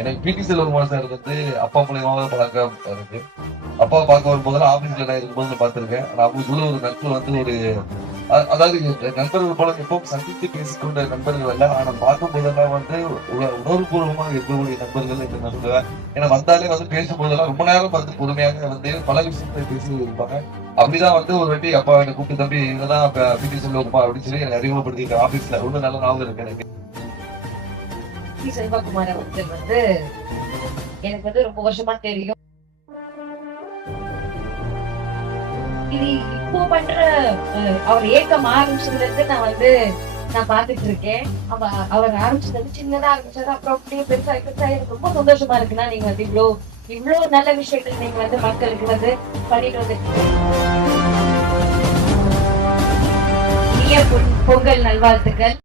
எனக்கு பிடி செல்வகுமார் சார் வந்து அப்பா மூலியமாக பழக்கம் இருக்கு. அப்பா பார்க்க வரும்போதெல்லாம் ஆபீஸ்ல நான் இருக்கும்போது பார்த்திருக்கேன். ஆனா அவங்களுக்குள்ள ஒரு நட்பு வந்து ஒரு அதாவது நண்பர்கள் போல எப்பவும் சந்தித்து பேசிக்கொண்ட நண்பர்கள் அல்ல. ஆனா பார்க்கும் போதெல்லாம் வந்து உணர்வுபூர்வமாக இருக்கக்கூடிய நண்பர்கள் என்று நம்புவேன். ஏன்னா வந்தாலே வந்து பேசும்போதெல்லாம் ரொம்ப நேரம் வந்து பொறுமையாக வந்து பல விஷயங்களை பேசி இருப்பாங்க. அப்படிதான் வந்து ஒரு வாட்டி அப்பா என்னை கூப்பிட்டு தம்பி இதுதான் பிடி செல்வகுமார் அப்படின்னு சொல்லி எனக்கு அறிமுகப்படுத்திருக்கேன் ஆபீஸ்ல. ஒண்ணு நல்ல ஞாபகம் இருக்கு எனக்கு. பி. செல்வகுமார் அவர்கள் வந்து எனக்கு வந்து ரொம்ப வருஷமா தெரியும். இது இப்போ பண்ற அவர் ஏக்கம் ஆரம்பிச்சதுல இருந்து நான் பாத்துட்டு இருக்கேன். அவர் ஆரம்பிச்சது சின்னதா ஆரம்பிச்சது அப்புறம் அப்படியே பெருசா எனக்கு ரொம்ப சந்தோஷமா இருக்குன்னா நீங்க வந்து இவ்வளவு நல்ல விஷயங்கள் நீங்க வந்து மக்களுக்கு வந்து பண்ணிட்டு வந்து பொங்கல் நல்வாழ்த்துக்கள்.